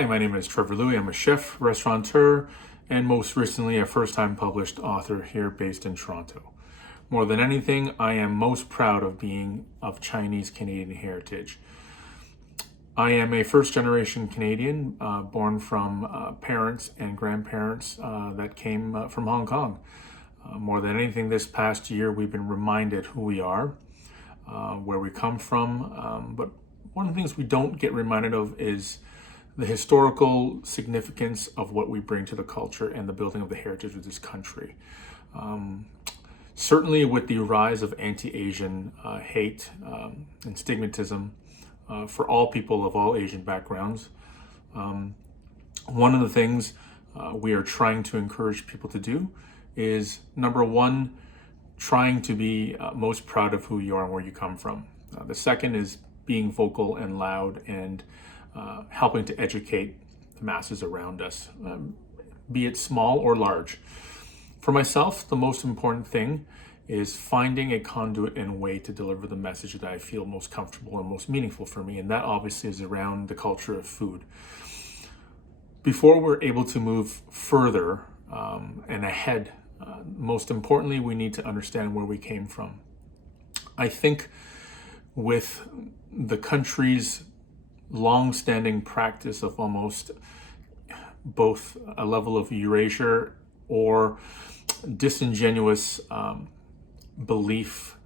Hi, my name is Trevor Lui. I'm a chef, restaurateur, and most recently a first-time published author here based in Toronto. More than anything, I am most proud of being of Chinese Canadian heritage. I am a first-generation Canadian, born from parents and grandparents that came from Hong Kong. More than anything, this past year we've been reminded who we are, where we come from, but one of the things we don't get reminded of is the historical significance of what we bring to the culture and the building of the heritage of this country. Certainly with the rise of anti-Asian hate and stigmatism for all people of all Asian backgrounds, one of the things we are trying to encourage people to do is, number one, trying to be most proud of who you are and where you come from. The second is being vocal and loud and helping to educate the masses around us, be it small or large. For myself, the most important thing is finding a conduit and way to deliver the message that I feel most comfortable and most meaningful for me, and that obviously is around the culture of food. Before we're able to move further and ahead, most importantly, we need to understand where we came from. I think with the country's long-standing practice of almost both a level of erasure or disingenuous belief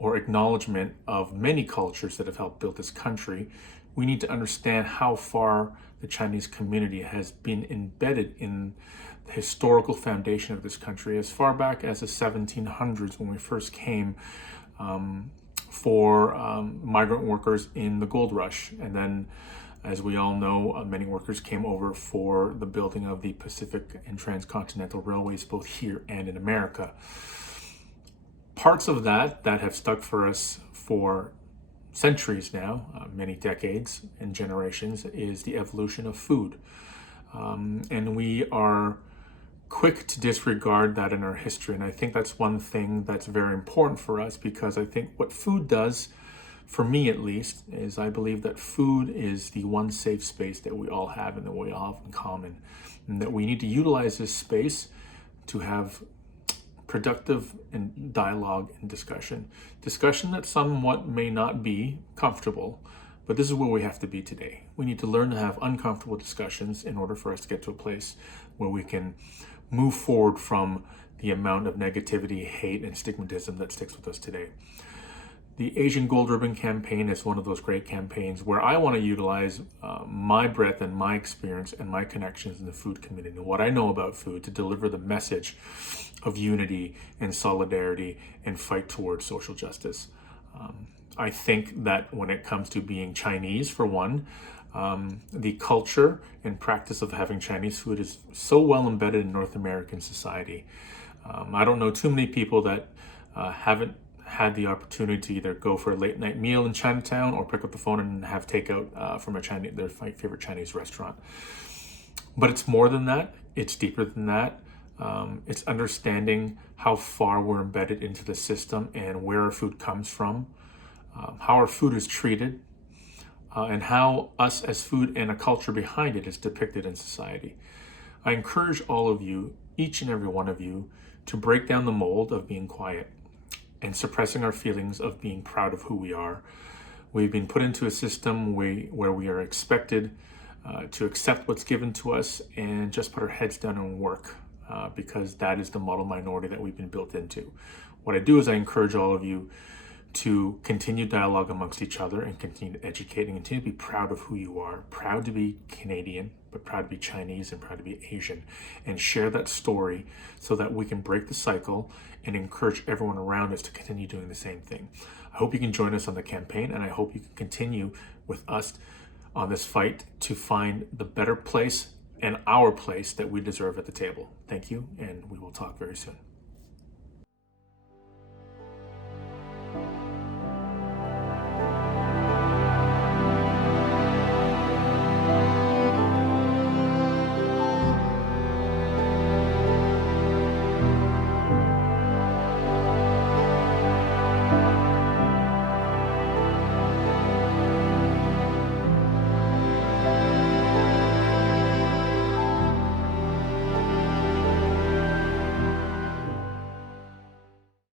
or acknowledgement of many cultures that have helped build this country, we need to understand how far the Chinese community has been embedded in the historical foundation of this country, as far back as the 1700s when we first came for migrant workers in the gold rush. And then, as we all know, many workers came over for the building of the Pacific and transcontinental railways, both here and in America. Parts of that have stuck for us for centuries now, many decades and generations, is the evolution of food. And we are quick to disregard that in our history. And I think that's one thing that's very important for us, because I think what food does, for me at least, is I believe that food is the one safe space that we all have and that we all have in common. And that we need to utilize this space to have productive and dialogue and discussion. Discussion that somewhat may not be comfortable, but this is where we have to be today. We need to learn to have uncomfortable discussions in order for us to get to a place where we can move forward from the amount of negativity, hate, and stigmatism that sticks with us today. The Asian Gold Ribbon campaign is one of those great campaigns where I want to utilize my breadth and my experience and my connections in the food community and what I know about food to deliver the message of unity and solidarity and fight towards social justice. I think that when it comes to being Chinese, for one, the culture and practice of having Chinese food is so well embedded in North American society. I don't know too many people that haven't had the opportunity to either go for a late night meal in Chinatown or pick up the phone and have takeout from their favorite Chinese restaurant. But it's more than that. It's deeper than that. It's understanding how far we're embedded into the system and where our food comes from, how our food is treated, and how us as food and a culture behind it is depicted in society. I encourage all of you, each and every one of you, to break down the mold of being quiet and suppressing our feelings of being proud of who we are. We've been put into a system where we are expected to accept what's given to us and just put our heads down and work, because that is the model minority that we've been built into. What I do is I encourage all of you to continue dialogue amongst each other and continue to educate and continue to be proud of who you are, proud to be Canadian, but proud to be Chinese and proud to be Asian, and share that story so that we can break the cycle and encourage everyone around us to continue doing the same thing. I hope you can join us on the campaign, and I hope you can continue with us on this fight to find the better place and our place that we deserve at the table. Thank you, and we will talk very soon.